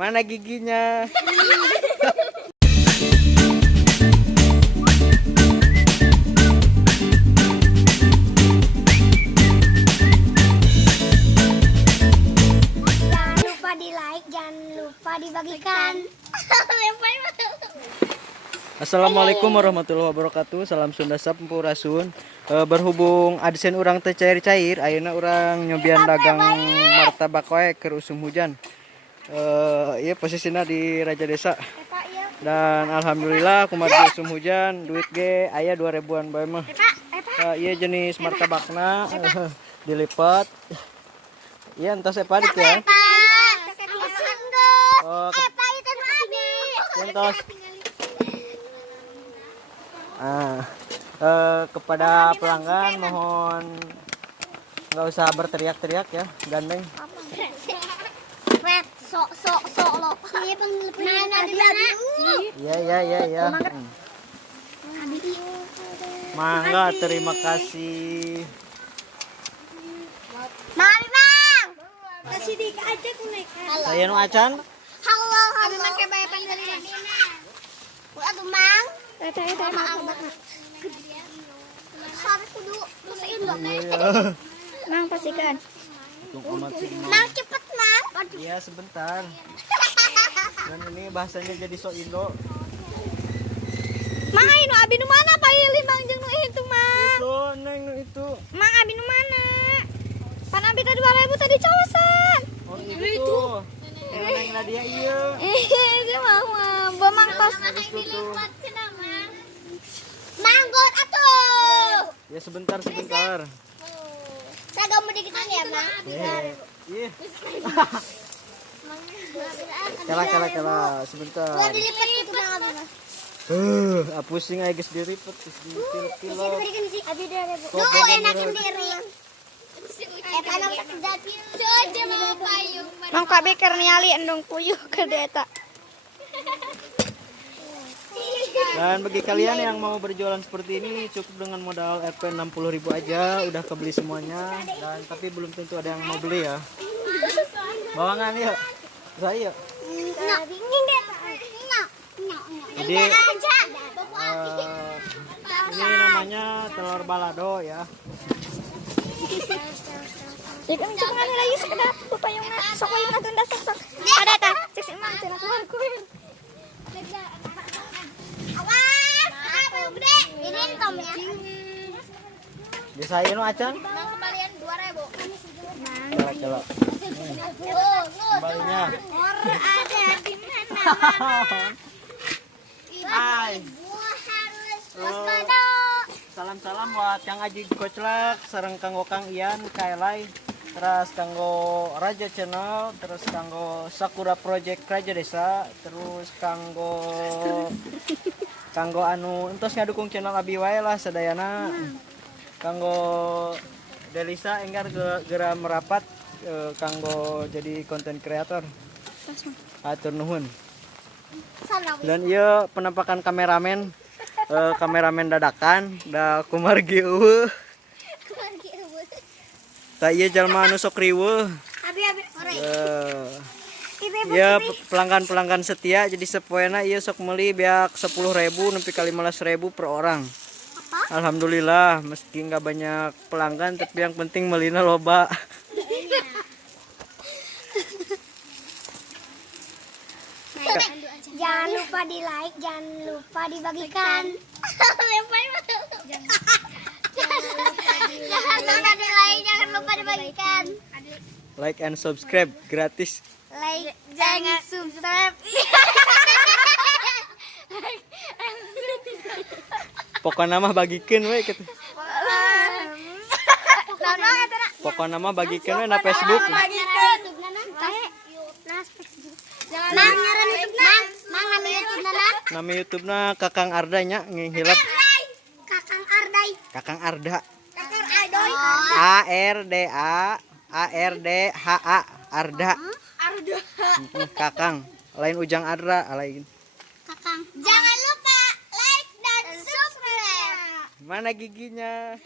Mana giginya? Jangan lupa di like, jangan lupa dibagikan. Assalamualaikum warahmatullahi wabarakatuh. Salam Sunda Sampurasun. Berhubung adsen urang teh cair-cair, ayeuna urang nyobian dagang martabak wae keur usum hujan. Ieu posisina di Raja Desa. Dan alhamdulillah kumaha usum hujan, duit ge aya 2000-an bae mah. Ieu jenis martabakna dilipat. Iya entos epa dik ya. Oh, entos. Kepada pelanggan mohon nggak usah berteriak-teriak ya, gandeng. Sok lo. Iya. Mangga, terima kasih. Mari bang. Kasih dik aja ku naik. Saya nu acan. Halo. Abi mang ke bae panggilina. Atuh mang. Eta mang. Harus kudu musein dong. Mang pasikan. Mang cepet mang. Iya sebentar. Dan ini bahasanya jadi sok Indo. Mang anu abi nu mana paili mang jeung nu itu mang. Itu neng nu itu. Mang abi nu mana? Pan abi tadi 2000 tadi cowosan. Oh itu. Neng Nadia iya. Dia mau bawa mang tos. Manggot atuh. Ya sebentar. Saya gak mau dikitin ya, Mang. Iya. Kela sebentar. Gua dilipat gitu Mang abi. Pusing aja geus diripet geus dipilok-pilok. Abi 2000. Lu enak sendiri. Tanam dapil. Saja mau payung. Mang kabeh keur nyali endong puyuh ke eta. Dan bagi kalian yang mau berjualan seperti ini cukup dengan modal Rp 60.000 aja udah kebeli semuanya, dan tapi belum tentu ada yang mau beli ya. Bawangan yuk. Saya. Jadi ini namanya telur balado ya. Jadi cuma ngani lagi sekedap payungna sok payungna tunda sok. Ada tah cek si Mang cenah keluar kuir. Awas, apa gede? Ini tomnya. Biasa nu acan? Mang kembalian 2000. Coba. Kembalinya. Ada di mana? Hai. Gua harus waspada. Salam buat Kang Aji Koclak, sareng kanggo Kang Ian Kailai, terus kanggo Raja Channel, terus kanggo Sakura Project Raja Desa, terus kanggo anu entos ngadukung channel abi wae lah sadayana. Kanggo Delisa enggar geura merapat kanggo jadi konten kreator. Atur nuhun. Dan ieu penampakan kameramen. Kameramen dadakan da kumargi eueuh. Tah ieu jalma anu sok riweuh. Abi ore. Ya pelanggan setia, jadi sepoena ieu sok meuli beak 10.000 nepi ka 15.000 per orang. Alhamdulillah meski nggak banyak pelanggan tapi yang penting melina loba. Jangan lupa di like, jangan lupa dibagikan. Jangan lupa dibagikan. Like and subscribe gratis. Like, jangan subscribe. Pokoknya mah bagikeun we kitu. Pokoknya mah bagikeun we na Facebook. Mang ngaran YouTube-na. Mang nama YouTube-na. Nama YouTube-na Kakang Arda nya ngihilap. Kakang Ardai. Kakang Arda. Kakang Ardoy. ARDHA Arda. Arda. Kakang, lain Ujang Arda, lain. Kakang. Jangan lupa like dan subscribe. Mana giginya?